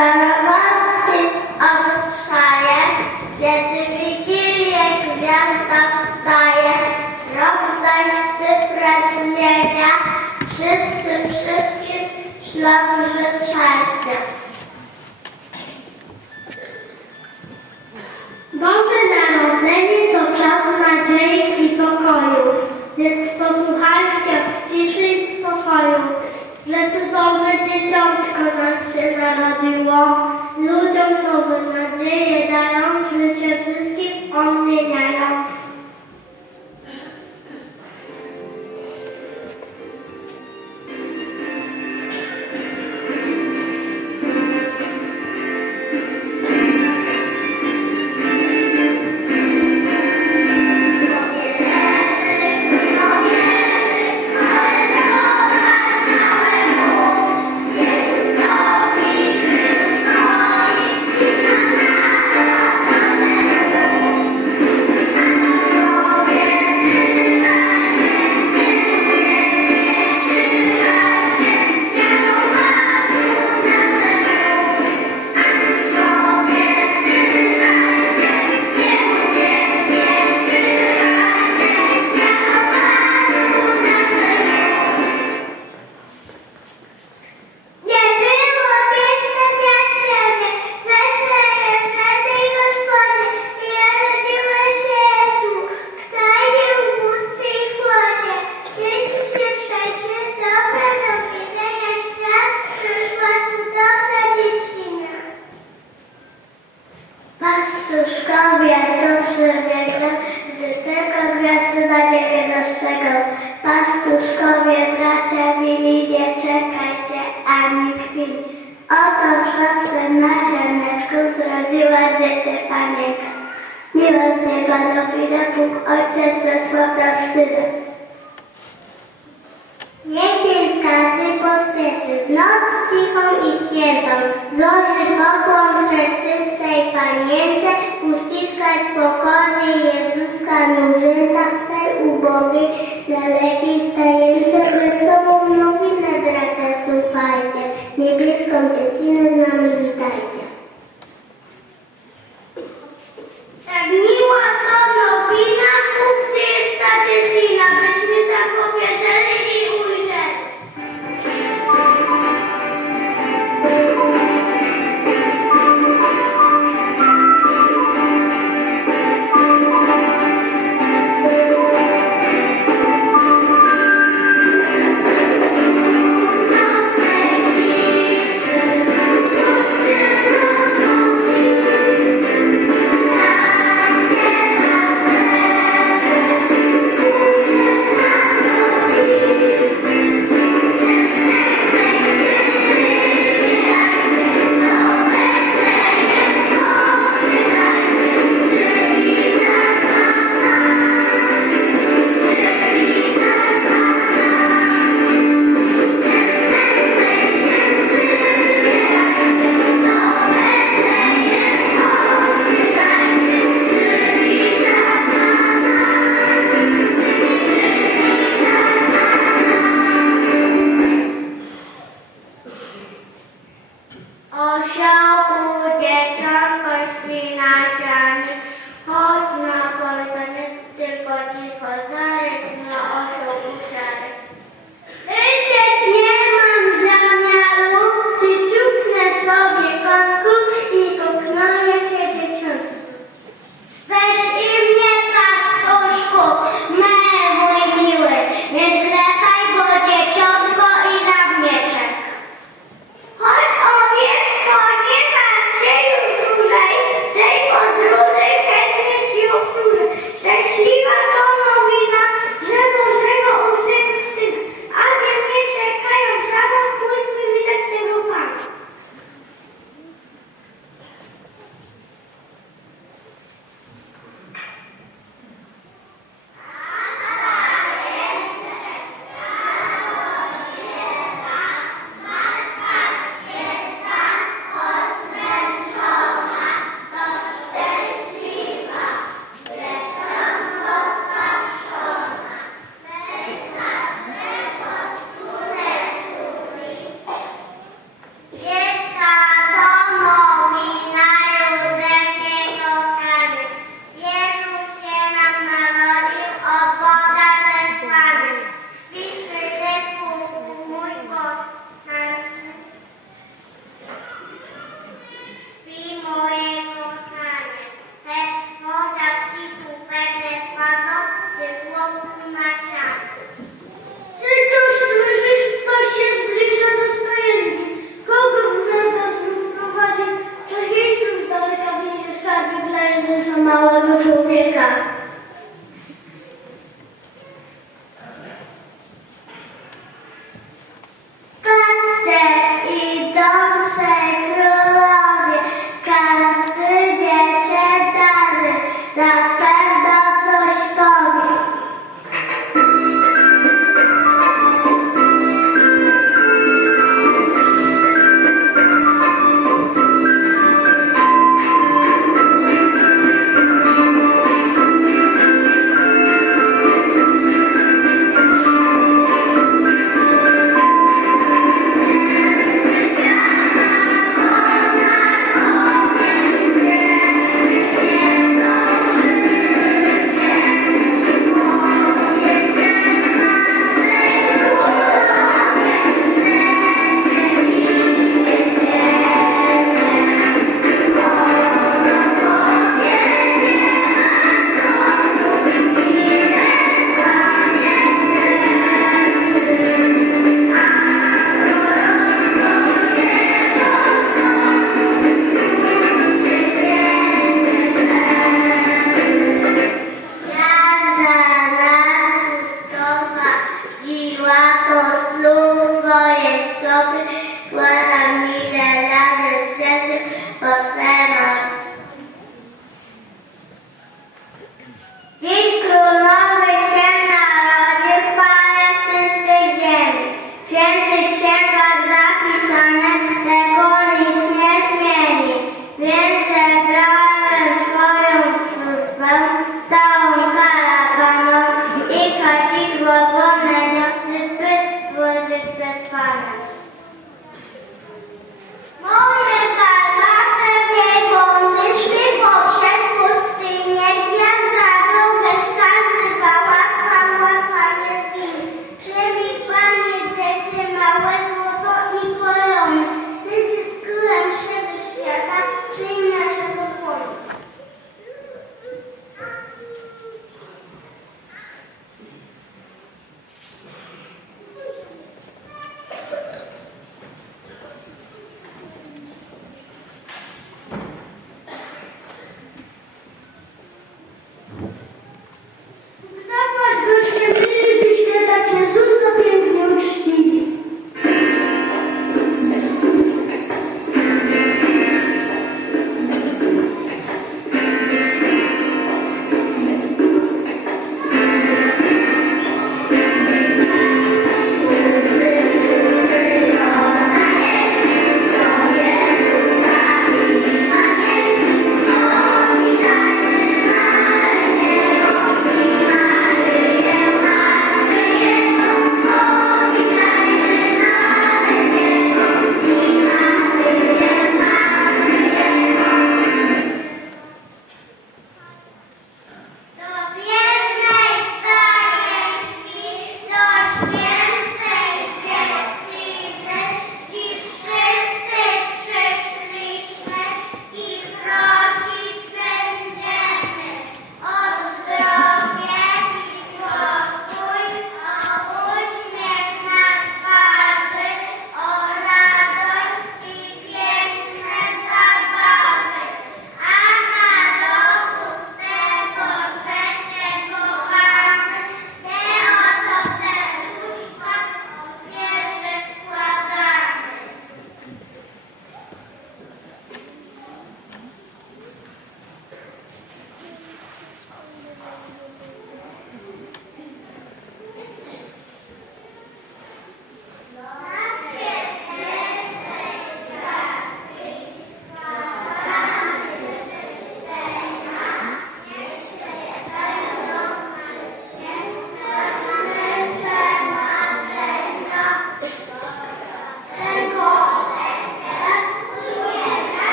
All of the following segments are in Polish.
Starowarscy obyczaje, kiedy Wigilię gwiazda wstaje, rok zaś cyfrę zmienia, wszyscy wszystkim szlą życzenia. Boże Narodzenie to czas nadziei i pokoju, więc posłuchajcie w ciszy i spokoju że cudowne dzieciątko nam się narodziło, ludziom nowe nadzieje dając, życie wszystkim odmieniając. W szafce na sianeczku zrodziła dziecię panienka. Miło z niego nowinę Bóg Ojciec zesłał na wstydę. Niech więc każdy w noc cichą i świętą, złoży pokłon przeczystej panience, uściskać pokornie Jezuska nurzyna swej ubogiej, dalekiej share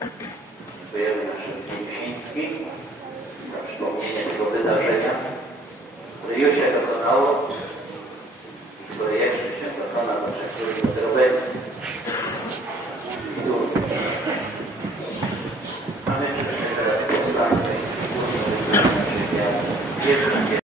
Dziękujemy naszym Dzięksińskim za przypomnienie tego wydarzenia, które już się dokonało i które jeszcze się dokona w naszych trudnych drobnych.